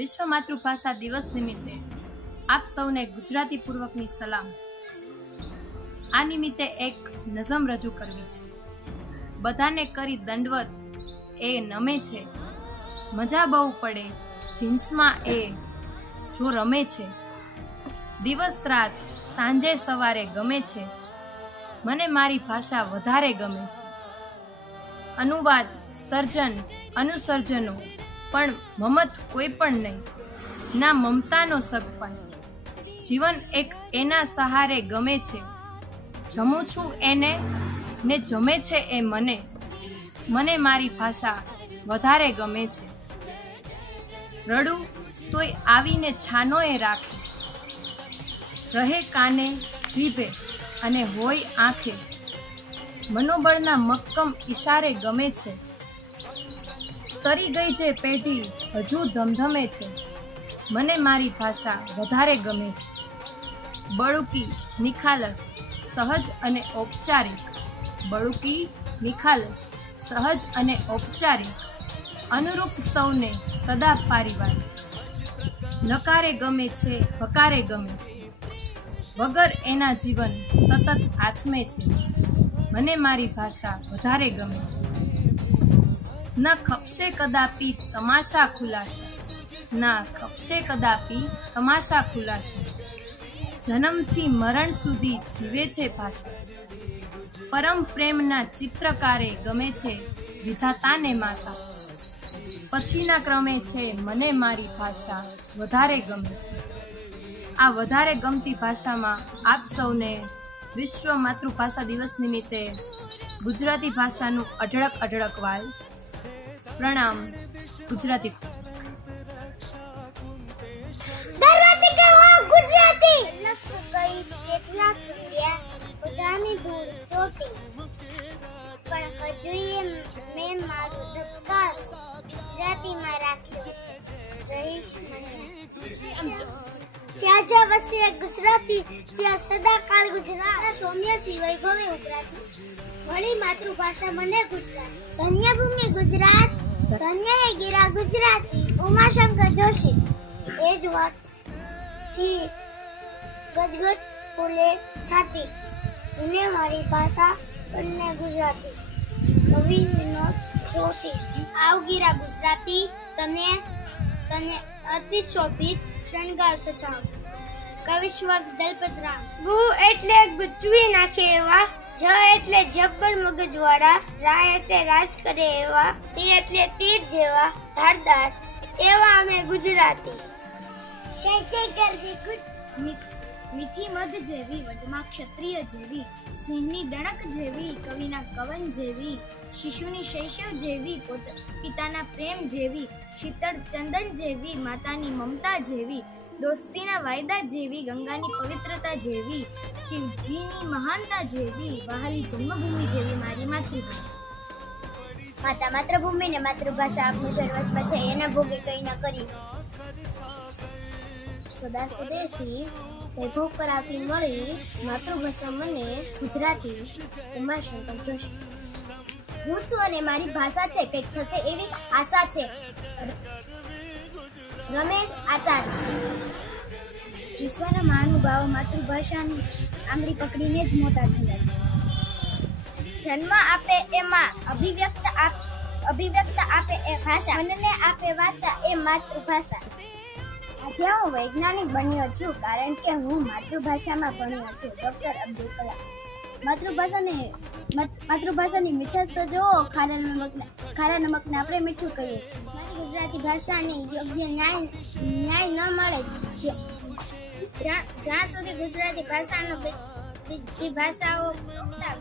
વિશ્વ માતૃભાષા દિવસ નિમિત્તે આપ સૌને ગુજરાતી પૂર્વકની સલામ। આ નિમિત્તે એક નઝમ રજૂ કરવી છે। બધાને કરી દંડવત એ નમે છે, મજા બહુ પડે જીન્સમાં એ જો રમે છે, દિવસ રાત સાંજે સવારે ગમે છે, મને મારી ભાષા વધારે ગમે છે। અનુવાદ સર્જન અનુસર્જનો પણ મમત કોઈ પણ નહીં, ના મમતાનો સગપણ, જીવન એક એના સહારે ગમે છે, જમું છું એને ને જમે છે એ મને, મને મારી ભાષા વધારે ગમે છે। રડું તોય આવીને છાનો એ રાખે, રહે કાને જીભે અને હોય આંખે, મનોબળના મક્કમ ઈશારે ગમે છે, તરી ગઈ જે પેઢી હજુ ધમધમે છે, મને મારી ભાષા વધારે ગમે છે। બળુકી નિખાલસ સહજ અને ઔપચારિક, બળુકી નિખાલસ સહજ અને ઔપચારિક, અનુરૂપ સૌને સદા પારિવારિક, નકારે ગમે છે હકારે ગમે છે, વગર એના જીવન સતત આથમે છે, મને મારી ભાષા વધારે ગમે છે। ન ખપશે કદાપી તમાશા ખુલાસા, ના ખપશે કદાપી તમાશા ખુલાસા, જન્મથી મરણ સુધી જીવે છે ભાષા, પરમ પ્રેમના ચિત્રકારે ગમે છે વિધાતાને માતા, પછીના ક્રમે છે મને મારી ભાષા વધારે ગમે છે। આ વધારે ગમતી ભાષામાં આપ સૌને વિશ્વ માતૃભાષા દિવસ નિમિત્તે ગુજરાતી ભાષાનું અઢળક અઢળક વાલ પ્રણામ। ગુજરાતી દરવાતી કહો ગુજરાતી લખું કઈ કેટલા કુંડિયા બધાની દૂર ચોટી, પણ હજુએ મેં મારું ધબકાર ગુજરાતીમાં રાખ્યો છે, રહીશ મને। જ્યાં જ્યાં વસે ગુજરાતી ત્યાં સદાકાળ ગુજરાત, સૌમ્યથી વૈભવે ઉભરાતી વળી માતૃભાષા મને ગુજરાત। ધન્ય ભૂમિ ગુજરાત, ધન્ય હે ગીરા ગુજરાતી, ઉમાશંકર જોશી। એ જ વાતથી ગજગજ ફૂલે છાતી, મને મારી ભાષા બંને ગુજરાતી। કવિ વિનોદ જોશી। આવ ગીરા ગુજરાતી, તને તને અતિ શોભિત શણગાર સજાવ। કવિશ્વર દલપતરામ। ગુ એટલે ગુચવી નાખે એવા, જ એટલે જબ્બર મગજવાળા, રા એટલે રાજ કરે એવા, તી એટલે તીર જેવા ધારદાર એવા અમે ગુજરાતી। શય કરવી મીઠી મધ જેવી, વડમાં ક્ષત્રિય જેવી, સિંહની ડણક જેવી, કવિના કવન જેવી, શિશુની શૈશવ જેવી, પિતાના પ્રેમ જેવી, શીતળ ચંદન જેવી, માતાની મમતા જેવી, દોસ્તીના વાયદા જેવી, ગંગાની પવિત્રતા જેવી, શિવજીની મહાનતા જેવી, વહાલી જન્મભૂમિ જેવી મારી માતૃભાષા। માતા માતૃભૂમિ ને માતૃભાષા આપનું સર્વસ્વ છે, એને ભોગે કઈ ન કરી। સદા સ્વદેશી વૈભવ કરાતી મળી, માતૃભાષા મને ગુજરાતી, ઉમાશંકર જોશી। હું છું અને મારી ભાષા છે, કંઈક થશે એવી આશા છે, રમેશ આચાર્ય। વિશ્વના મહાનુભાવો માતૃભાષાની આંગળી પકડીને જ મોટા થયા છે। જન્મ આપે એમાં અભિવ્યક્ત આપે એ ભાષા, મનને આપે વાચા એ માતૃભાષા। આજે હું વૈજ્ઞાનિક બન્યો છું કારણ કે હું માતૃભાષામાં ભણ્યો છું। ડોક્ટર અબ્દુલ કલામ। માતૃભાષાની મીઠાશ તો જુઓ, ખારા નમકને આપણે મીઠું કહીએ છીએ। મારી ગુજરાતી ભાષાને યોગ્ય ન્યાય ન મળે, જ્યાં સુધી ગુજરાતી ભાષાનો બીજી ભાષાઓ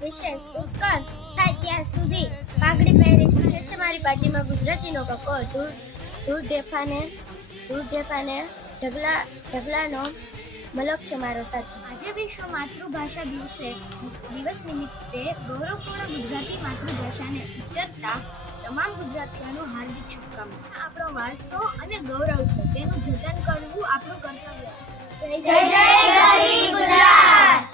વિશેષ ઉત્કર્ષ થાય ત્યાં સુધી પાઘડી પહેરીશ છે મારી પાર્ટીમાં ગુજરાતીનો કકો। ધૂળ ઢેફાને ઢગલાનો મલક છે મારો સાચો। આજે વિશ્વ માતૃભાષા દિવસ નિમિત્તે ગૌરવપૂર્ણ ગુજરાતી માતૃભાષાને ઉચ્ચરતા તમામ ગુજરાતીઓનો હાર્દિક શુભકામના। આપણો વારસો અને ગૌરવ છે, તેનું જતન કરવું આપણું કર્તવ્ય છે। જય જય ગરવી ગુજરાત।